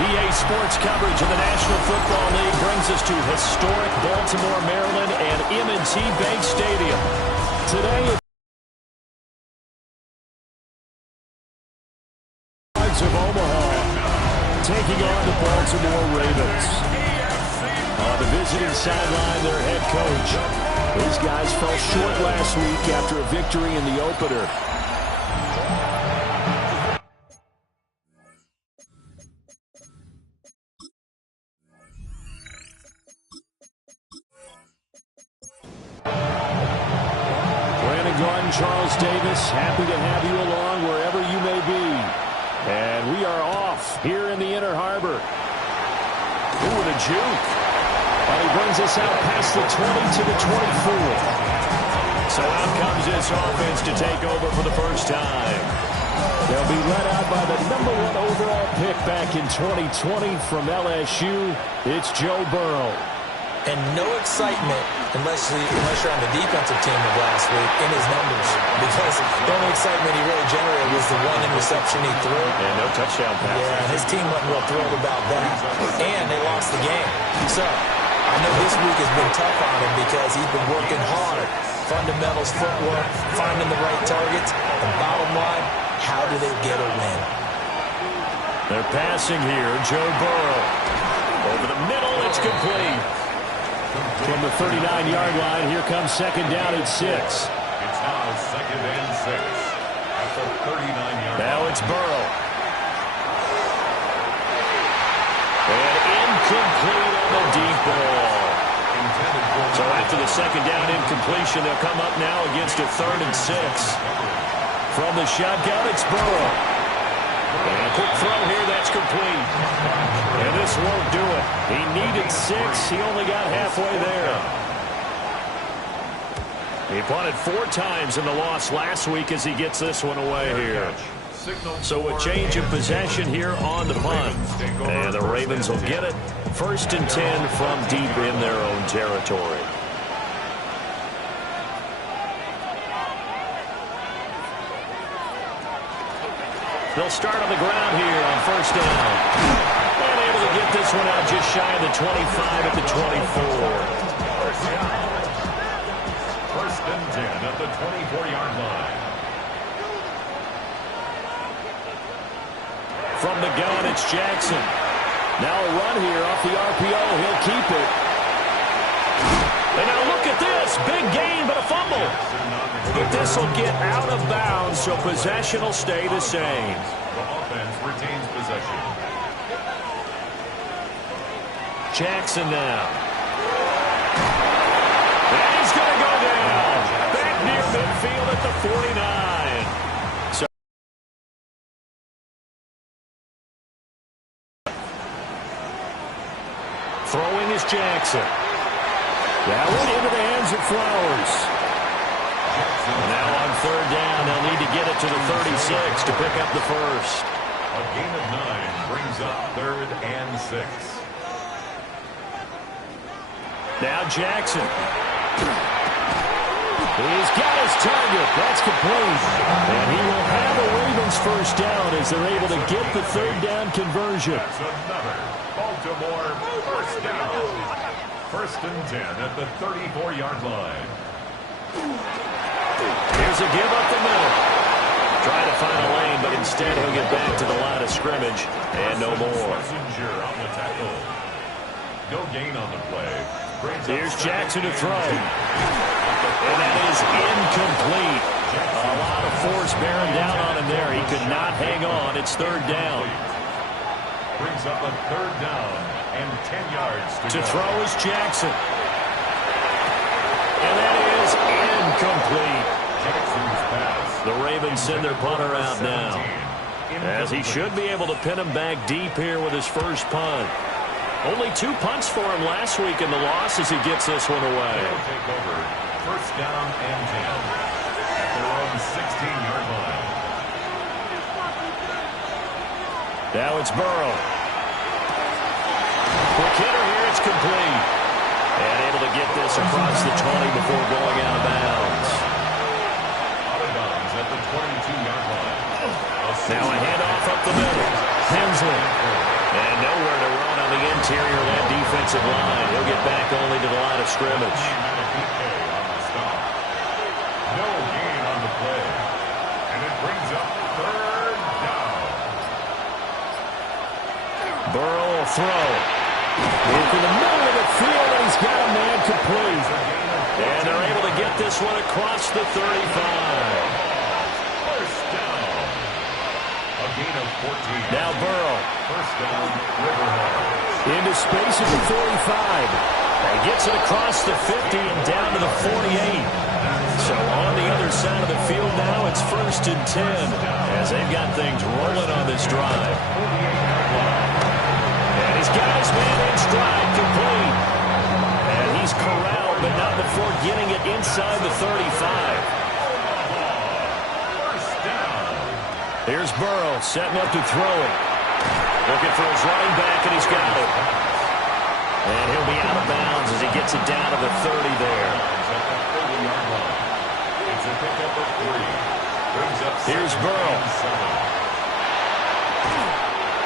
EA Sports coverage of the National Football League brings us to historic Baltimore, Maryland, and M&T Bank Stadium. Today, Hogs of Omaha taking on the Baltimore Ravens. On the visiting sideline, their head coach. These guys fell short last week after a victory in the opener. Charles Davis, happy to have you along wherever you may be. And we are off here in the Inner Harbor. Ooh, what a juke. And he brings us out past the 20 to the 24. So out comes this offense to take over for the first time. They'll be led out by the #1 overall pick back in 2020 from LSU. It's Joe Burrow. And no excitement unless you're on the defensive team of last week in his numbers. Because the only excitement he really generated was the one interception he threw. And no touchdown pass. Yeah, his team wasn't real thrilled about that. And they lost the game. So, I know this week has been tough on him because he's been working hard. Fundamentals, footwork, finding the right targets. And bottom line, how do they get a win? They're passing here. Joe Burrow. Over the middle, it's complete. From the 39-yard line, here comes second down at 6. It's now 2nd and 6 at the 39-yard line. Now it's Burrow. And incomplete on the deep ball. So after the second down incompletion, they'll come up now against a 3rd and 6. From the shotgun, it's Burrow. And a quick throw here, that's complete. And this won't do it. He needed 6. He only got halfway there. He punted 4 times in the loss last week as he gets this one away here. So a change of possession here on the punt. And the Ravens will get it. 1st and 10 from deep in their own territory. They'll start on the ground here on 1st down. And able to get this one out just shy of the 25 at the 24. 1st and 10 at the 24-yard line. From the gun, it's Jackson. Now a run here off the RPO. He'll keep it. And now look at this. Big gain, but a fumble. But this will get out of bounds, so possession will stay the same. The offense retains possession. Jackson now. And he's going to go down. Back near midfield at the 49. So throwing is Jackson. That one into the hands of Flowers. Now on 3rd down, they'll need to get it to the 36 to pick up the first. A gain of 9 brings up 3rd and 6. Now Jackson. He's got his target. That's complete. And he will have a Ravens first down as they're able to get the 3rd down conversion. That's another Baltimore first down. 1st and 10 at the 34-yard line. Here's a give up the middle. Trying to find a lane, but instead he'll get back to the line of scrimmage and no more. Messenger on the tackle. No gain on the play. Here's Jackson to throw. And that is incomplete. A lot of force bearing down on him there. He could not hang on. It's 3rd down. Brings up a 3rd down and 10 yards to throw is Jackson. And that is incomplete. Jackson's pass. The Ravens send their punter out now, as he should be able to pin him back deep here with his first punt. Only 2 punts for him last week in the loss as he gets this one away. They'll take over 1st down and 10 at their own 16-yard line. Now it's Burrow. Quick hitter here, it's complete. And able to get this across the 20 before going out of bounds. Out of bounds at the 22-yard line. Now a handoff up the middle. Hensley. And nowhere to run on the interior of that defensive line. He'll get back only to the line of scrimmage. No gain on the play. And it brings up third down. Burrow will throw. Into the middle of the field, and he's got a man complete. And they're able to get this one across the 35. First down. A gain of 14. Now Burrow. First down, Riverhead. Into space at the 45. And gets it across the 50 and down to the 48. So on the other side of the field now, it's 1st and 10 as they've got things rolling on this drive. And he's got his man in stride, complete. And he's corralled, but not before getting it inside the 35. First down. Here's Burrow setting up to throw it. Looking for his running back, and he's got it. And he'll be out of bounds as he gets it down to the 30 there. It's a pickup of 3. Brings up Here's Burrow.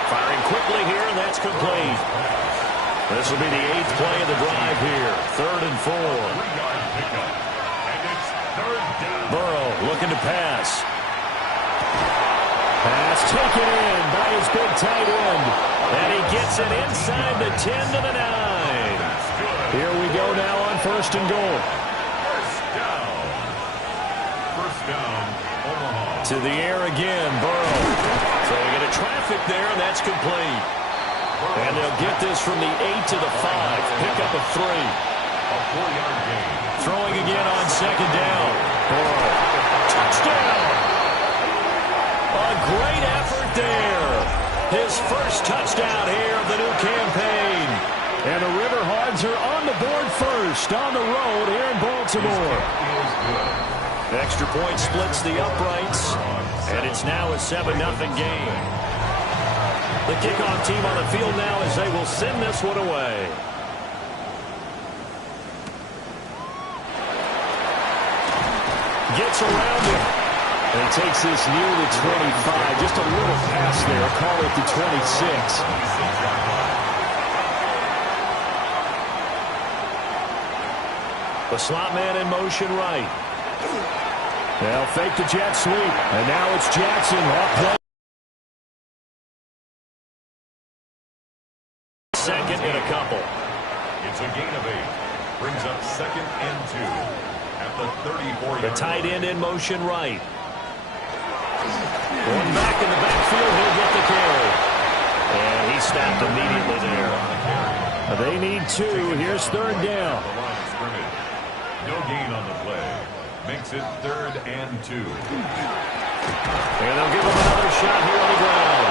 Firing quickly here, and that's complete. This will be the 8th play of the drive here. 3rd and 4. 3-yard pickup. And it's third down. Burrow looking to pass. Pass taken in by his big tight end. And he gets it inside the 10 to the 9. Here we go now on 1st and goal. First down, Omaha. To the air again, Burrow. Throwing into traffic there, and that's complete. And they'll get this from the 8 to the 5. Pick up a 3. A 4-yard gain. Throwing again on 2nd down. Burrow. Touchdown! A great effort there. His first touchdown here of the new campaign. And the River Hogs are on the board first on the road here in Baltimore. Extra point splits the uprights, and it's now a 7-0 game. The kickoff team on the field now as they will send this one away. Gets around it. And he takes this near the 25. Just a little pass there. Call it the 26. The slot man in motion right. They'll fake the jet sweep. And now it's Jackson off play. Second and a couple. It's a gain of 8. Brings up 2nd and 2 at the 34-yard line. The tight end in motion right. One back in the backfield, he'll get the carry. And he snapped immediately there. They need 2. Here's 3rd down. No gain on the play. Makes it 3rd and 2. And they'll give him another shot here on the ground.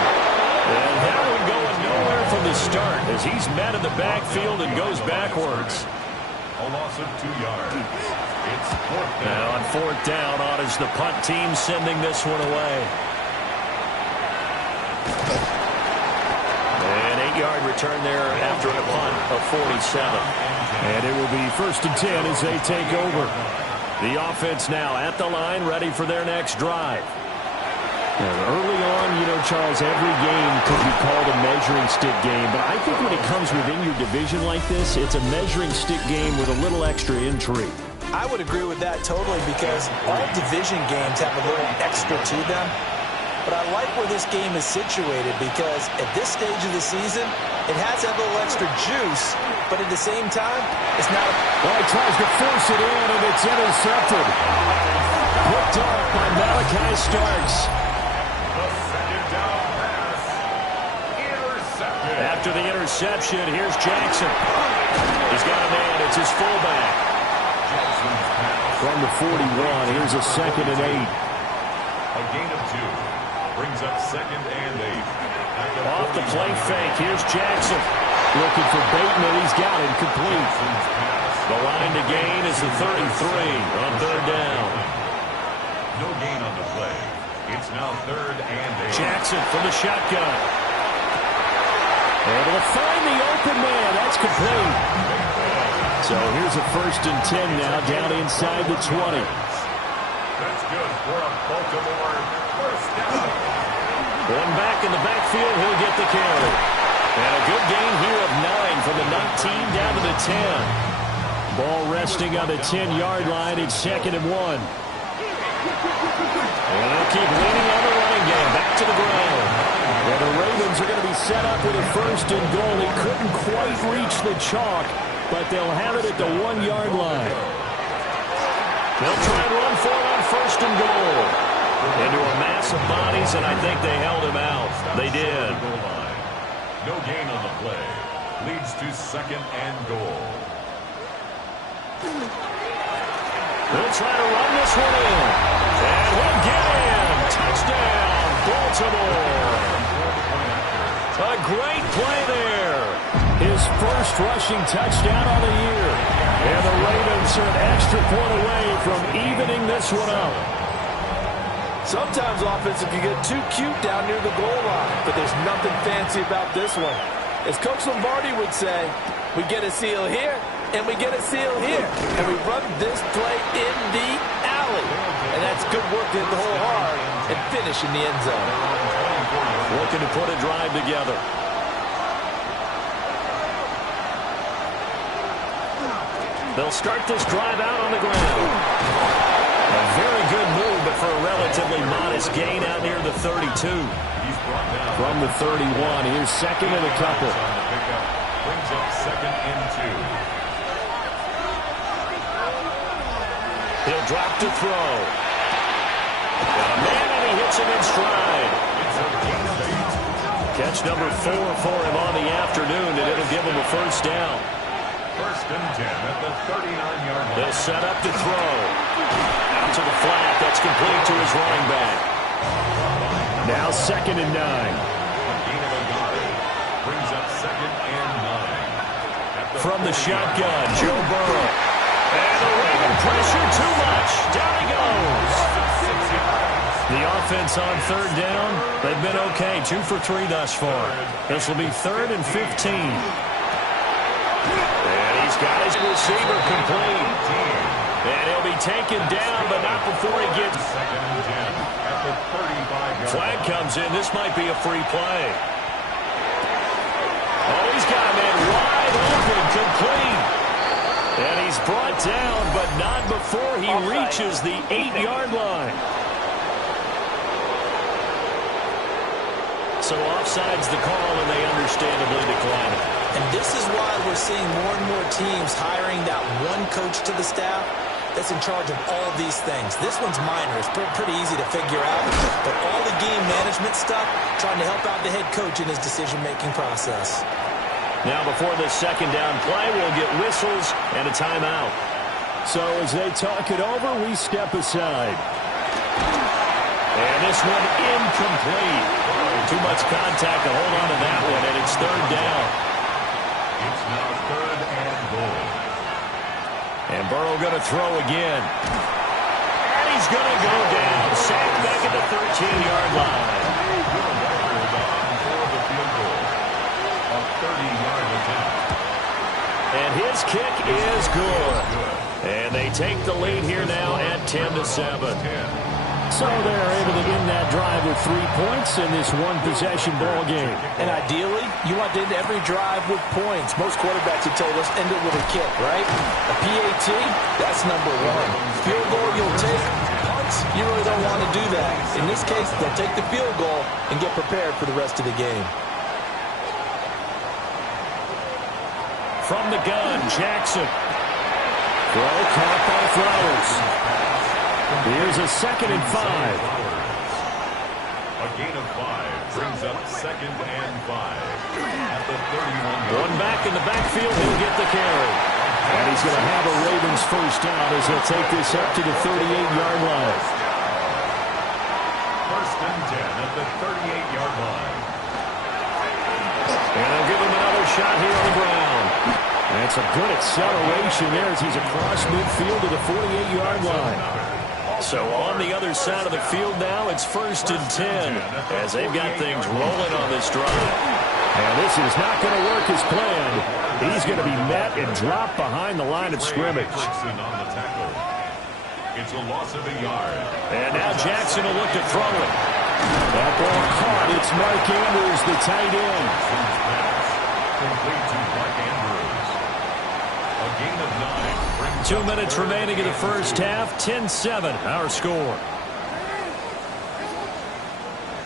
And that one going nowhere from the start as he's met in the backfield and goes backwards. A loss of 2 yards. It's 4th down. Now on 4th down, on is the punt team sending this one away. An 8-yard return there after a punt of 47. And it will be 1st and 10 as they take over. The offense now at the line, ready for their next drive. And early on, you know, Charles, every game could be called a measuring stick game. But I think when it comes within your division like this, it's a measuring stick game with a little extra intrigue. I would agree with that totally because all division games have a little extra to them. But I like where this game is situated because at this stage of the season, it has that little extra juice, but at the same time, it's not. Well, he tries to force it in, and it's intercepted. Picked off by Malachi Starks. The 2nd down pass. Intercepted. After the interception, here's Jackson. He's got a man. It's his fullback. Jackson's pass. From the 41, here's a 2nd and 8. A gain of 2. Brings up 2nd and 8. Off the play fake, here's Jackson. Looking for Bateman, he's got it, complete. The line to gain is the 33 on 3rd down. No gain on the play. It's now 3rd and 8. Jackson from the shotgun. Able to find the open man, that's complete. So here's a 1st and 10 now, down inside the 20. That's good for a Baltimore first down. One back in the backfield, he'll get the carry. And a good gain here of 9 from the 19 down to the 10. Ball resting on the 10-yard line. It's 2nd and 1. And they'll keep leaning on the running game. Back to the ground. And the Ravens are going to be set up with a 1st and goal. He couldn't quite reach the chalk, but they'll have it at the 1-yard line. They'll try and run for it on 1st and goal. Into a mass of bodies, and I think they held him out. They did. No gain on the play. Leads to 2nd and goal. They'll try to run this one in. And we'll get in. Touchdown, Baltimore. A great play there. His first rushing touchdown on the year. And the Ravens are an extra point away from evening this one up. Sometimes offense can get too cute down near the goal line, but there's nothing fancy about this one. As Coach Lombardi would say, we get a seal here, and we get a seal here, and we run this play in the alley. And that's good work to hit the hole hard and finish in the end zone. Looking to put a drive together. They'll start this drive out on the ground. A very good move, but for a relatively modest gain out near the 32. From the 31, here's 2nd and a couple. Brings up 2nd and 2. He'll drop to throw. Got a man, and he hits him in stride. Catch number 4 for him on the afternoon, and it'll give him a 1st down. 1st and 10 at the 39-yard line. They'll set up to throw. Out to the flat. That's complete to his running back. Now 2nd and 9. A gain of a yard. Brings up 2nd and 9. From the shotgun, Joe Burrow. And the Raven pressure too much. Down he goes. The offense on 3rd down, they've been okay. 2 for 3 thus far. This will be 3rd and 15. And he's got his receiver complete. And he'll be taken down, but not before he gets... 2nd and 10 at the 35-yard line. Flag comes in. This might be a free play. Oh, he's got a man wide open, complete. And he's brought down, but not before he reaches the 8-yard line. So offside's the call, and they understandably decline it. And this is why we're seeing more and more teams hiring that one coach to the staff that's in charge of all these things. This one's minor. It's pretty easy to figure out. But all the game management stuff, trying to help out the head coach in his decision-making process. Now before this 2nd down play, we'll get whistles and a timeout. So as they talk it over, we step aside. And this one incomplete. Too much contact to hold on to that one, and it's 3rd down. It's now 3rd and goal. And Burrow going to throw again. And he's going to go down. Sacked back at the 13-yard line. For the field goal. A 30-yard attempt. And his kick is good. And they take the lead here now at 10-7. So they're able to end that drive with 3 points in this one-possession ball game. And ideally, you want to end every drive with points. Most quarterbacks have told us end it with a kick, right? A PAT, that's number 1. Field goal you'll take. Punts, you really don't want to do that. In this case, they'll take the field goal and get prepared for the rest of the game. From the gun, Jackson. Throw caught by Flowers. Here's a 2nd and 5. A gain of 5 brings up 2nd and 5 at the 31. One back in the backfield, he'll get the carry. And he's going to have a Ravens 1st down as he'll take this up to the 38-yard line. 1st and 10 at the 38-yard line. And they'll give him another shot here on the ground. That's a good acceleration there as he's across midfield to the 48-yard line. So on the other side of the field now, it's 1st and 10 as they've got things rolling on this drive. And this is not going to work as planned. He's going to be met and dropped behind the line of scrimmage. It's a loss of a yard. And now Jackson will look to throw it. That ball caught. It's Mark Andrews, the tight end. complete to Mark Andrews. A gain of 9 brings 2 up minutes third remaining in the and first 2. half. 10-7, our score.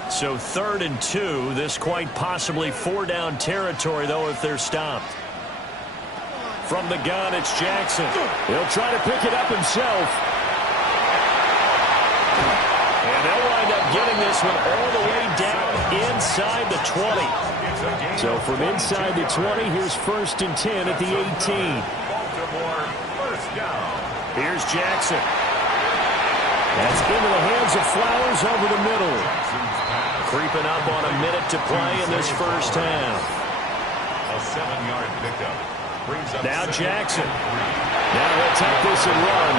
So 3rd and 2. This quite possibly 4-down territory, though, if they're stopped. From the gun, it's Jackson. He'll try to pick it up himself. And they'll wind up getting this one all the way down inside the 20. So from inside the 20, here's 1st and 10 at the 18. Baltimore, first down. Here's Jackson. That's into the hands of Flowers over the middle. Creeping up on a minute to play in this first half. A 7-yard pickup. Brings up Now Jackson. 2nd and 3. Now he'll take this and run.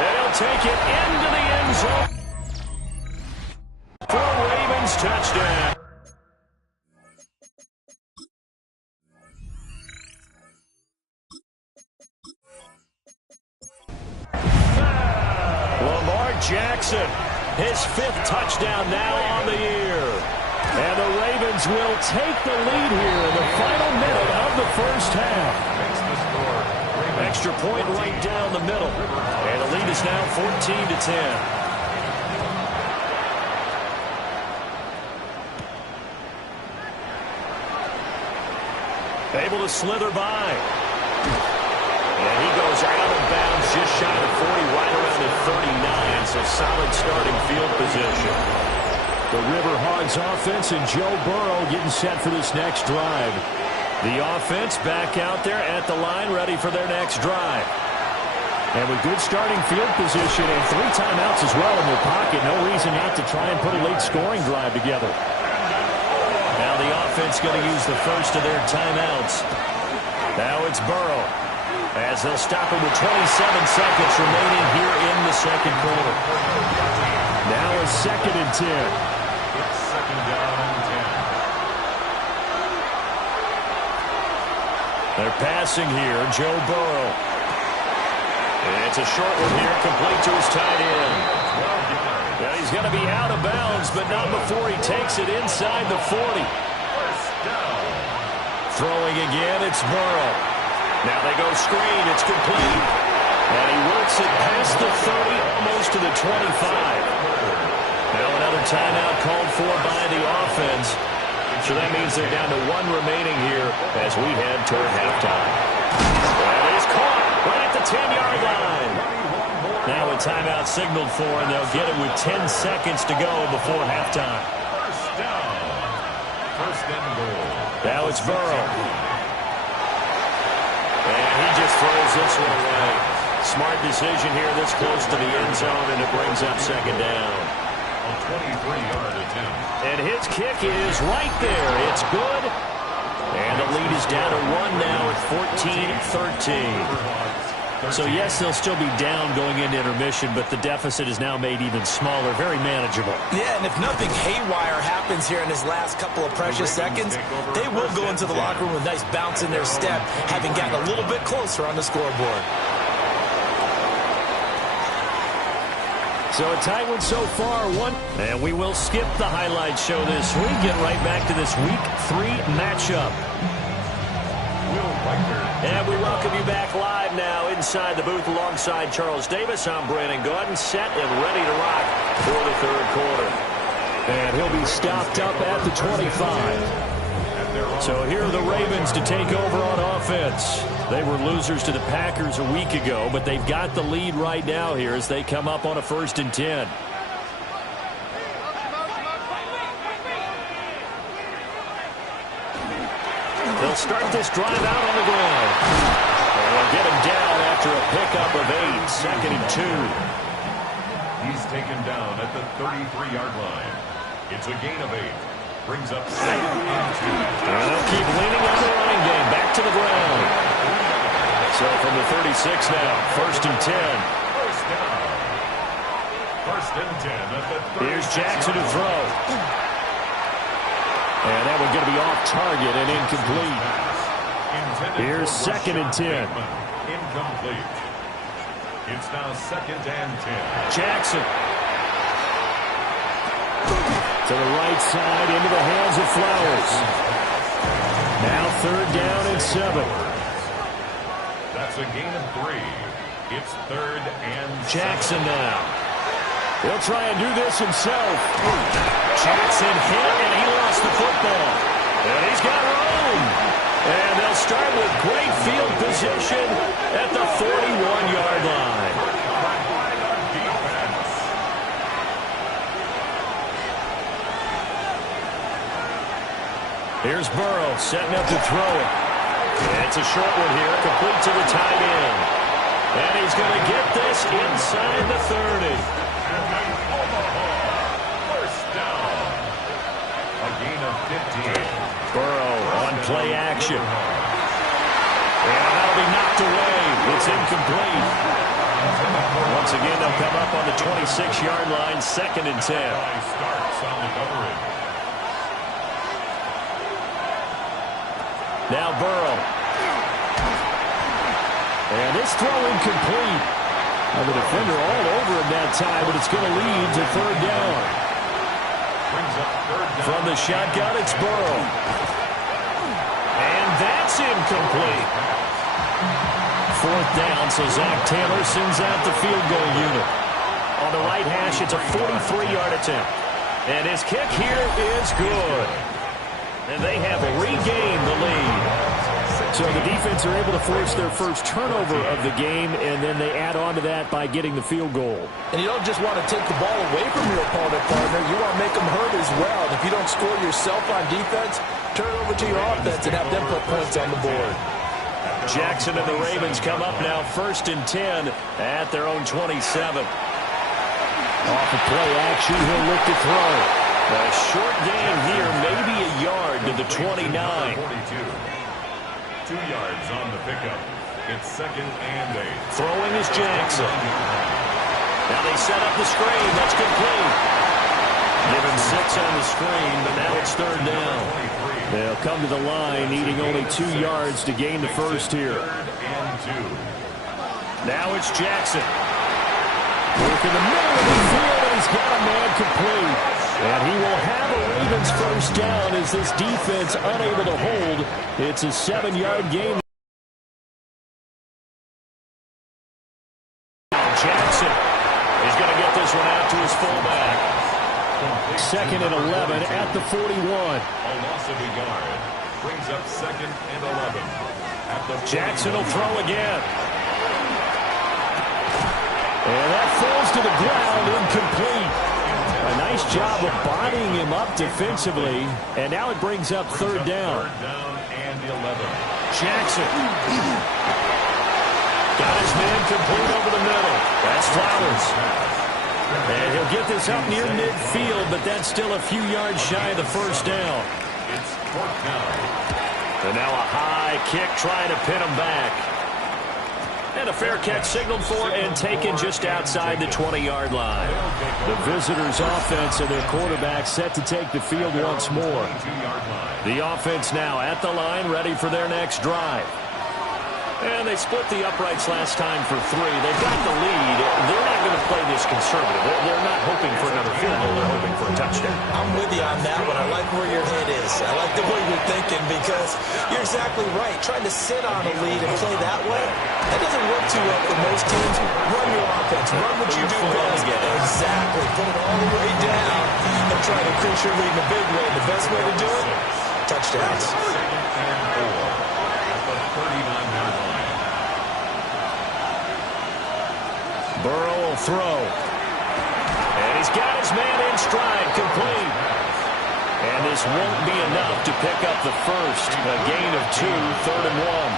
And he'll take it into the end zone. For a Ravens touchdown. Lamar Jackson, his 5th touchdown now on the year. And the Ravens will take the lead here in the final minute of the first half. Makes the score. Extra point right down the middle. And the lead is now 14-10. Able to slither by. And he goes out of bounds just shy of 40, right around the 39. So solid starting field position. The River Hogs offense and Joe Burrow getting set for this next drive. The offense back out there at the line, ready for their next drive. And with good starting field position and 3 timeouts as well in their pocket, no reason not to try and put a late scoring drive together. Now the offense going to use the first of their timeouts. Now it's Burrow, as they'll stop him with 27 seconds remaining here in the second quarter. Now a 2nd and 10. It's 2nd down and 10. They're passing here, Joe Burrow. And it's a short one here, complete to his tight end. Now he's going to be out of bounds, but not before he takes it inside the 40. First down. Throwing again, it's Burrow. Now they go screen, it's complete. And he works it past the 30, almost to the 25. Now another timeout called for by the offense. So that means they're down to 1 remaining here as we head toward halftime. And he's caught right at the 10-yard line. Now a timeout signaled for, and they'll get it with 10 seconds to go before halftime. First down. First and goal. Now it's Burrow. And he just throws this one away. Smart decision here this close to the end zone, and it brings up 2nd down. A 23-yard attempt. And his kick is right there. It's good. And the lead is down to 1 now at 14-13. So, yes, they'll still be down going into intermission, but the deficit is now made even smaller, very manageable. Yeah, and if nothing haywire happens here in his last couple of precious seconds, they will go into the locker room with a nice bounce in their step, having gotten a little bit closer on the scoreboard. So a tight one so far, 1. And we will skip the highlight show this week. Get right back to this Week 3 matchup. And we welcome you back live now inside the booth alongside Charles Davis. I'm Brandon Gordon, set and ready to rock for the 3rd quarter. And he'll be stopped up at the 25. So here are the Ravens to take over on offense. They were losers to the Packers a week ago, but they've got the lead right now here as they come up on a 1st and 10. They'll start this drive out on the ground. And they'll get him down after a pickup of 8, 2nd and 2. He's taken down at the 33-yard line. It's a gain of 8. Brings up 2nd and 2. And they'll keep leaning on the running game. Back to the ground. So from the 36 now, 1st and 10. First down. 1st and 10 at the 36. Here's Jackson to throw. And that one going to be off target and incomplete. Here's 2nd and 10. Incomplete. It's now 2nd and 10. Jackson. To the right side, into the hands of Flowers. Now third down and 7. That's a gain of 3. It's third and Jackson now. He'll try and do this himself. Jackson hit, and he lost the football. And he's got room. And they'll start with great field position at the 41-yard line. Here's Burrow setting up to throw it. And it's a short one here, complete to the tight end. And he's going to get this inside the 30. first down. A gain of 15. Burrow on play action. And that'll be knocked away. It's incomplete. Once again, they'll come up on the 26-yard line, 2nd and 10. Starts on the coverage. Now Burrow. And this throw incomplete. Now the defender all over him that time, but it's going to lead to 3rd down. Brings up 3rd down. From the shotgun, it's Burrow. And that's incomplete. 4th down, so Zach Taylor sends out the field goal unit. On the right hash, it's a 43-yard attempt. And his kick here is good. And they have regained the lead. So the defense are able to force their first turnover of the game, and then they add on to that by getting the field goal. And you don't just want to take the ball away from your opponent, partner. You want to make them hurt as well. And if you don't score yourself on defense, turn it over to your offense and have them put points on the board. Jackson and the Ravens come up now 1st and 10 at their own 27. Off of play action, he'll look to throw. A short gain here, maybe a yard to the 29. 42. 2 yards on the pickup. It's 2nd and 8. Throwing is Jackson. Now they set up the screen. That's complete. Give him 6 on the screen, but now it's 3rd down. They'll come to the line, needing only 2 yards to gain the first here. 3rd and 2. Now it's Jackson. Work in the middle of the field, and he's got a man complete. And he will have a Ravens first down as this defense unable to hold. It's a 7-yard gain. Jackson is going to get this one out to his fullback. 2nd and 11 at the 41. A loss of a yard. Brings up 2nd and 11. At the Jackson will throw again. And that falls to the ground, incomplete. A nice job of bodying him up defensively. And now it brings up 3rd down. 3rd down and 11. Jackson. Got his man complete over the middle. That's Flowers. And he'll get this up near midfield, but that's still a few yards shy of the first down. It's 4th down. And now a high kick trying to pin him back. And a fair catch signaled for and taken just outside the 20-yard line. The visitors' offense and their quarterback set to take the field once more. The offense now at the line, ready for their next drive. And they split the uprights last time for 3. They've got the lead. They're not going to play this conservative. They're not hoping for another field goal. They're hoping for a touchdown. I'm with you on that one. I like where your head is. I like the way you're thinking because you're exactly right. Trying to sit on a lead and play that way, that doesn't work too well for most teams. Run your offense. Run what you do best. Exactly. Put it all the way down and try to increase your lead in a big way. The best way to do it, touchdowns. Burrow will throw. And he's got his man in stride, complete. And this won't be enough to pick up the first. A gain of 2, 3rd and 1.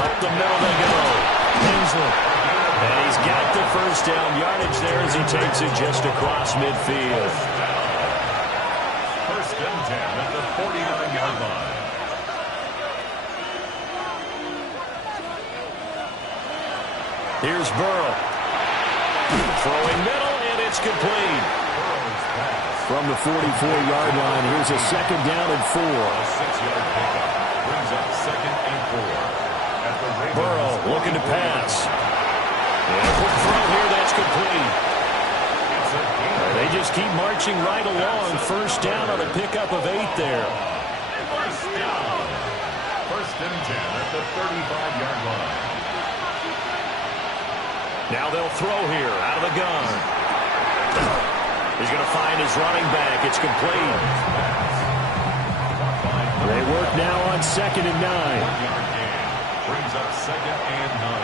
Up the middle they go. Kingsley. And he's got the first down yardage there as he takes it just across midfield. 1st and 10 at the 49-yard line. Here's Burrow. Throwing middle, and it's complete. From the 44-yard line, here's a 2nd down and 4. A 6-yard pickup brings up 2nd and 4. At the Ravens. Burrow looking to pass. And a quick throw here, that's complete. They just keep marching right along. First down on a pickup of 8 there. First down. and 10 at the 35-yard line. Now they'll throw here out of the gun. He's going to find his running back. It's complete. They work now on 2nd and 9. 1-yard gain brings up 2nd and 9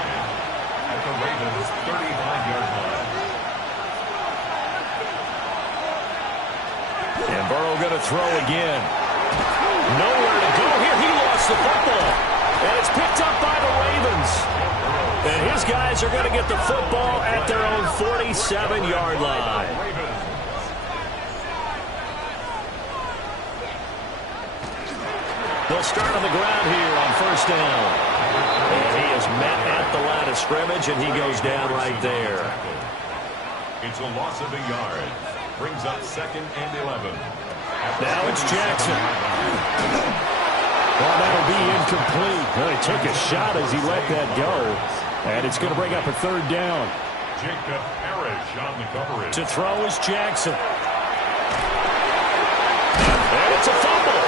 at the Ravens' 35-yard line. And Burrow going to throw again. Nowhere to go here. He lost the football. And it's picked up by the Ravens. And his guys are going to get the football at their own 47-yard line. They'll start on the ground here on 1st down. And he is met at the line of scrimmage, and he goes down right there. It's a loss of a yard. Brings up 2nd and 11. Now it's Jackson. Well, that'll be incomplete. Well, he took a shot as he let that go. And it's going to bring up a 3rd down. Jacob Parrish on the coverage. To throw is Jackson. And it's a fumble.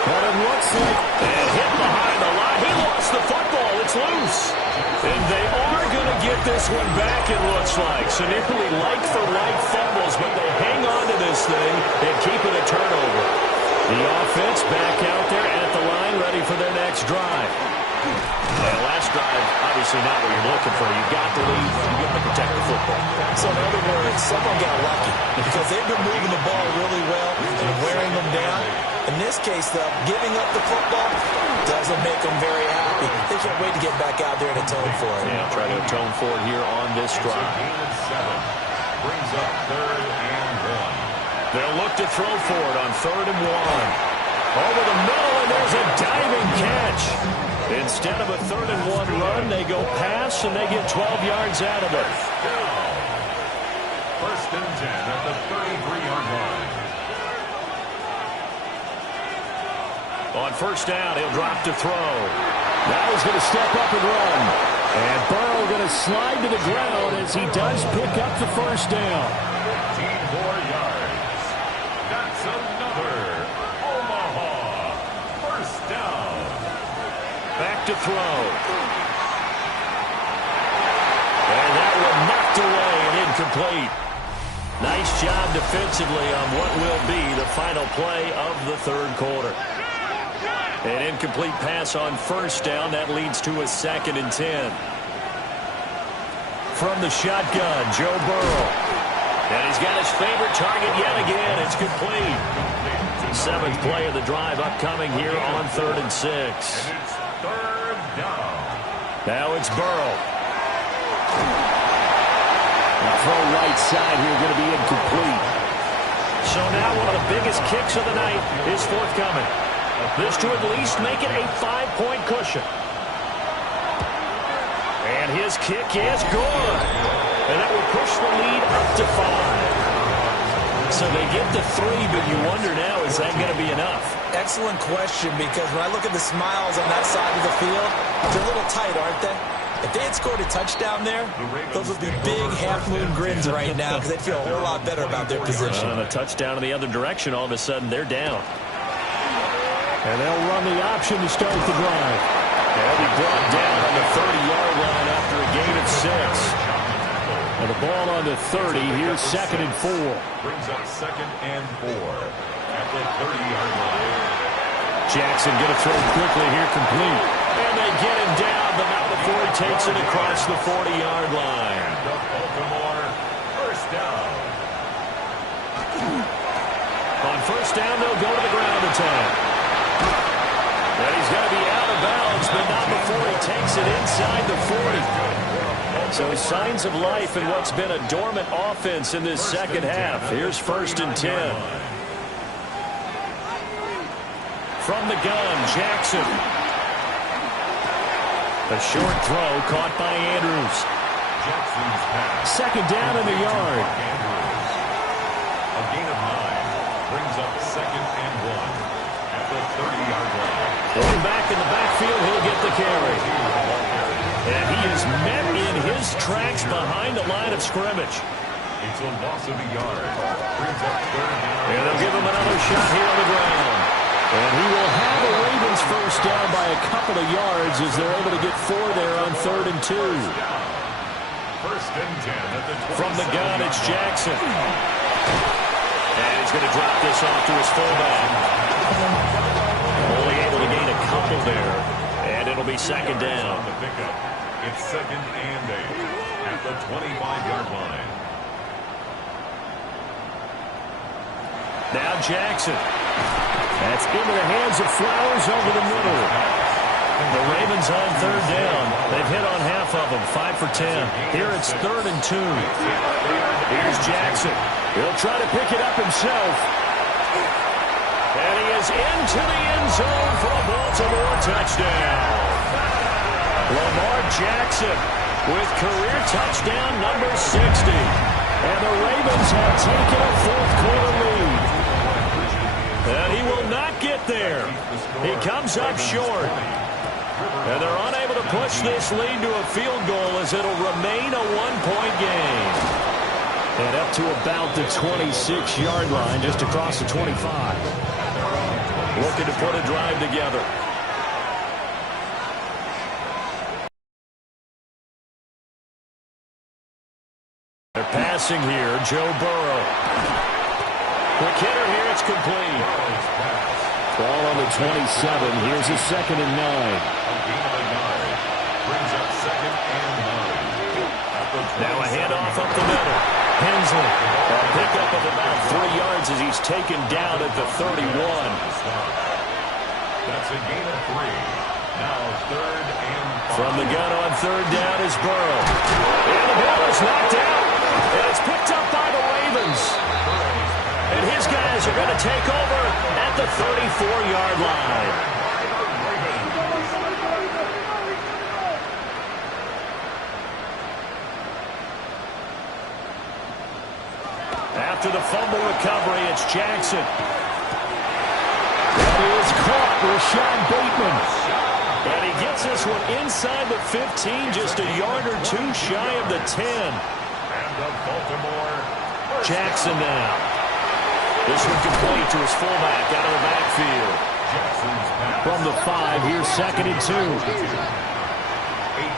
But it looks like and hit behind the line. He lost the football. It's loose. And they are going to get this one back, it looks like. So nearly like-for-like fumbles, but they hang on to this thing and keep it a turnover. The offense back out there at the line, ready for their next drive. And last drive, obviously not what you're looking for. You've got to lead, you've got to protect the football. So in other words, someone got lucky because they've been moving the ball really well and wearing them down. In this case, though, giving up the football doesn't make them very happy. They can't wait to get back out there and atone for it. Yeah, try to atone for it here on this drive. Brings up 3rd and 1. They'll look to throw for it on 3rd and 1. Over the middle, and there's a diving catch. Instead of a 3rd and 1 run, they go pass, and they get 12 yards out of it. 1st and 10 at the 33-yard line. On 1st down, he'll drop to throw. Now he's going to step up and run. And Burrow going to slide to the ground as he does pick up the 1st down. 15 more yards. That's another Omaha 1st down. Back to throw. And that one knocked away and incomplete. Nice job defensively on what will be the final play of the 3rd quarter. An incomplete pass on 1st down. That leads to a 2nd and 10. From the shotgun, Joe Burrow. And he's got his favorite target yet again. It's complete. 7th play of the drive upcoming here on 3rd and 6. And it's 3rd down. Now it's Burrow. The throw right side here going to be incomplete. So now one of the biggest kicks of the night is forthcoming. This to at least make it a 5-point cushion. And his kick is good. And that will push the lead up to 5. So they get to 3, but you wonder now, is that going to be enough? Excellent question, because when I look at the smiles on that side of the field, they're a little tight, aren't they? If they had scored a touchdown there, those would be big half-moon grins right now because they'd feel a whole lot better about their position. On a touchdown in the other direction, all of a sudden they're down. And they'll run the option to start the drive. They'll be brought down on the 30-yard line after a gain of 6. And the ball on the 30. Here's 2nd and 4. Brings up 2nd and 4 at the 30-yard line. Jackson going to throw quickly here, complete. And they get him down, but not before he takes it across the 40-yard line. And the Baltimore 1st down. On 1st down, they'll go to the ground attack. And he's going to be out of bounds, but not before he takes it inside the 40. So signs of life in what's been a dormant offense in this second half. Here's 1st and 10. From the gun, Jackson. A short throw caught by Andrews. Jackson's pass. 2nd down in the yard. A gain of 9 brings up 2nd and 1 at the 30-yard line. Going back in the backfield, he'll get the carry. And he is met in his tracks behind the line of scrimmage. It's a loss of a yard. Brings up 3rd down. And they'll give him another shot here on the ground. And he will have a Ravens 1st down by by a couple of yards as they're able to get 4 there on 3rd and 2. First and 10 at the 27. From the gun, it's Jackson. And he's going to drop this off to his fullback. Only able to gain a couple there. And it'll be 2nd down. The pickup. It's 2nd and 8 at the 25-yard line. Now Jackson. That's into the hands of Flowers over the middle. The Ravens on 3rd down. They've hit on half of them, 5 for 10. Here it's 3rd and 2. Here's Jackson. He'll try to pick it up himself. And he is into the end zone for a Baltimore touchdown. Lamar Jackson with career touchdown number 60. And the Ravens have taken a 4th quarter lead. And he will not get there. He comes up short. And they're unable to push this lead to a field goal as it'll remain a 1-point game. And up to about the 26-yard line, just across the 25. Looking to put a drive together. They're passing here, Joe Burrow. Quick hitter here, it's complete. Ball on the 27. Here's a 2nd and 9. Brings up 2nd and 9. Now a handoff up the middle. Hensley, a pickup of about 3 yards as he's taken down at the 31. That's a gain of 3. Now 3rd and 5. From the gun on 3rd down is Burrow. And the ball is knocked out. And it's picked up by the Ravens. And his guys are going to take over at the 34-yard line. After the fumble recovery, it's Jackson. That is caught, Rashad Bateman. And he gets this one inside the 15, just a yard or 2 shy of the 10. And the Baltimore Jackson now. This one complete to his fullback out of the backfield. From the 5, here's 2nd and 2. 8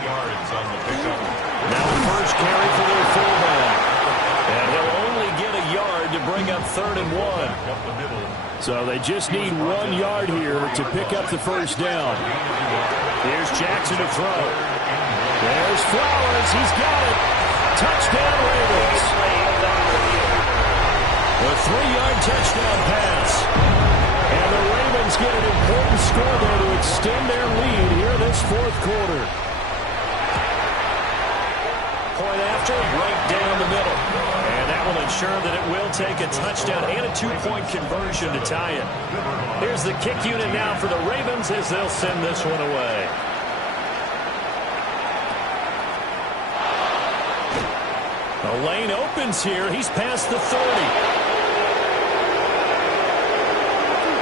yards on the pickup. Now the first carry for their fullback. And he'll only get a yard to bring up 3rd and 1. So they just need 1 yard here to pick up the first down. Here's Jackson to throw. There's Flowers. He's got it. Touchdown Ravens. A 3-yard touchdown pass. And the Ravens get an important score there to extend their lead here this 4th quarter. Point after, right down the middle. And that will ensure that it will take a touchdown and a 2-point conversion to tie it. Here's the kick unit now for the Ravens as they'll send this one away. The lane opens here. He's past the 30.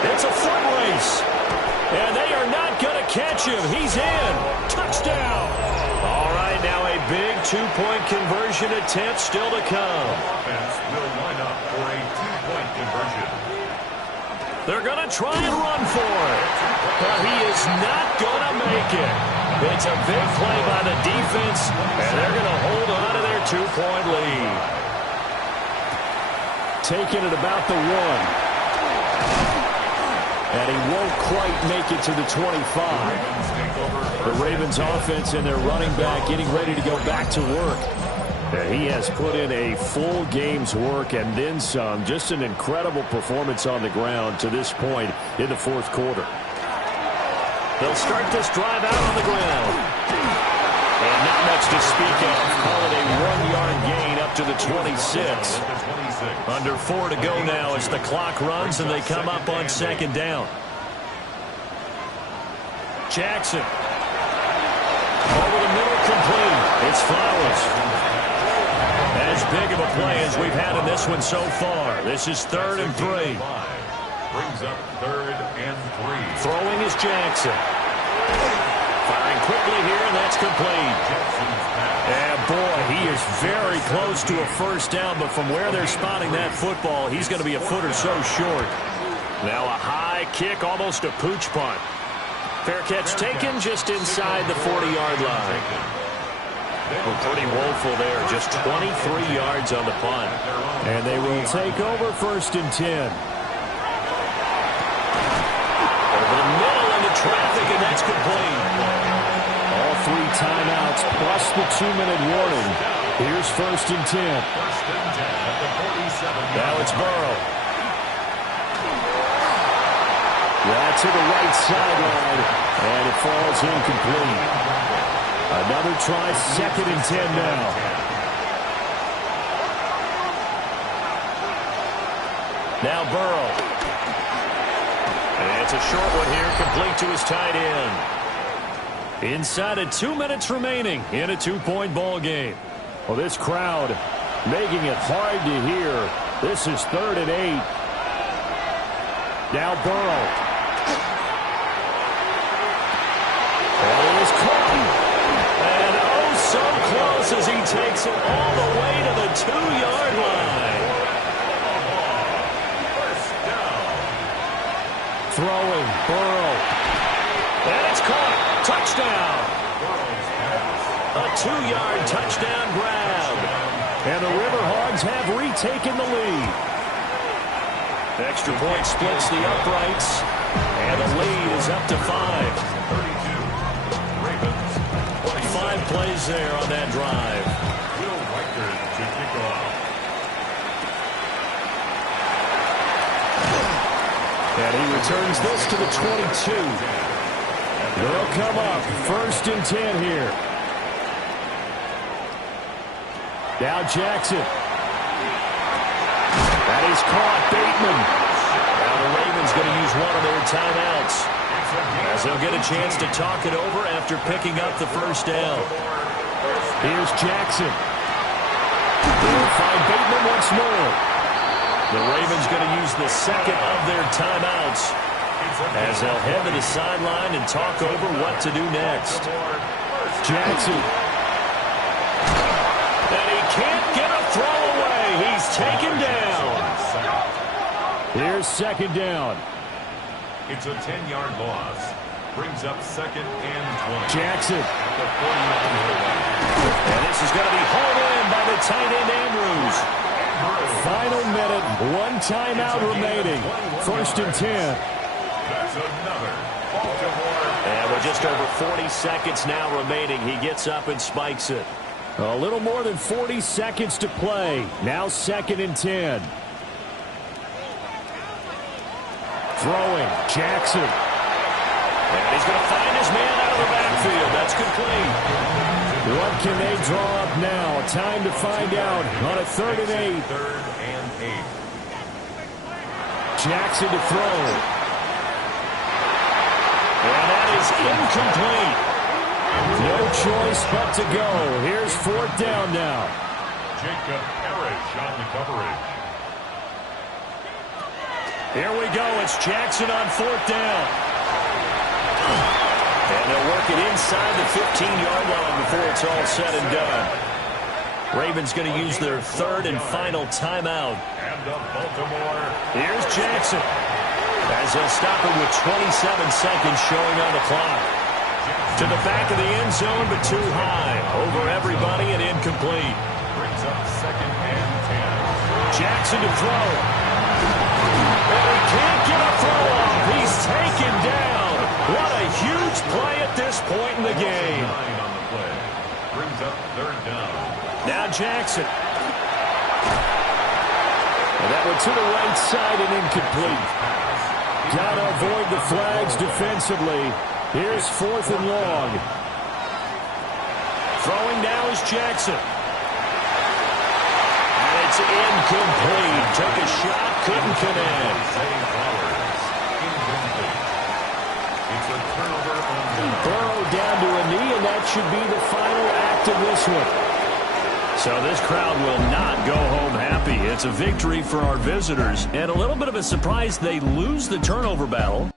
It's a foot race. And they are not going to catch him. He's in. Touchdown. All right, now a big 2-point conversion attempt still to come. Offense will line up for a 2-point conversion. They're going to try and run for it. But he is not going to make it. It's a big play by the defense, and they're going to hold on to their 2-point lead. Taking it about the 1. And he won't quite make it to the 25. The Ravens offense and their running back getting ready to go back to work. And he has put in a full game's work and then some. Just an incredible performance on the ground to this point in the 4th quarter. They'll start this drive out on the ground. And not much to speak of. Call it a 1-yard gain up to the 26. Under 4 to go now as the clock runs and they come up on 2nd down. Jackson. Over the middle, complete. It's Flowers. As big of a play as we've had in this one so far. This is 3rd and 3. Brings up 3rd and 3. Throwing is Jackson. Firing quickly here, and that's complete. And boy, he is very close to a first down, but from where they're spotting that football, he's going to be a foot or so short. Now a high kick, almost a pooch punt. Fair catch taken just inside the 40-yard line. Well, pretty woeful there. Just 23 yards on the punt. And they will take over 1st and 10. Over the middle into traffic, and that's complete. All 3 timeouts plus the 2-minute warning. Here's 1st and 10. Now it's Burrow. That's to the right sideline, and it falls incomplete. Another try, 2nd and 10 now. Now Burrow. And it's a short one here, complete to his tight end. Inside of 2 minutes remaining in a 2-point ball game. Well, this crowd making it hard to hear. This is 3rd and 8. Now Burrow. And it is caught. And oh, so close as he takes it all the way to the 2-yard line. Throwing, Burrow. And it's caught. Touchdown. A 2-yard touchdown grab. And the River Hogs have retaken the lead. Extra point splits the uprights. And the lead is up to 5. 5 plays there on that drive. Will Riker to kick off. And he returns this to the 22. They'll come up 1st and 10 here. Now Jackson. That is caught. Bateman. Now the Ravens going to use one of their timeouts, as they'll get a chance to talk it over after picking up the 1st down. Here's Jackson. They'll find Bateman once more. The Ravens going to use the 2nd of their timeouts, as they'll head to the sideline and talk over what to do next. Jackson. And he can't get a throw away. He's taken down. Here's 2nd down. It's a 10-yard loss. Brings up 2nd and 20. Jackson. At the 49-yard line. And this is going to be hauled in by the tight end Andrews. Final minute, 1 timeout remaining. 1st and 10. That's another Baltimore. And with just over 40 seconds now remaining, he gets up and spikes it. A little more than 40 seconds to play. Now 2nd and 10. Throwing, Jackson. And he's going to find his man out of the backfield. That's complete. What can they draw up now? Time to find out on a 3rd and 8. 3rd and 8. Jackson to throw. And that is incomplete. No choice but to go. Here's 4th down now. Jacob Parrish on the coverage. Here we go. It's Jackson on 4th down. And they'll work it inside the 15-yard line before it's all said and done. Ravens going to use their 3rd and final timeout. And the Baltimore. Here's Jackson, as they'll stop it with 27 seconds showing on the clock. To the back of the end zone, but too high. Over everybody and incomplete. Brings up 2nd and 10. Jackson to throw. And he can't get a throw off. He's taken down. What a huge play at this point in the game. 9 on the play. Brings up 3rd down. Now Jackson. And that one to the right side and incomplete. Got to avoid the flags defensively. Here's 4th and long. Throwing now is Jackson. And it's incomplete. Took a shot, couldn't connect. Burrow down to a knee, and that should be the final act of this one. So this crowd will not go home happy. It's a victory for our visitors, and a little bit of a surprise they lose the turnover battle.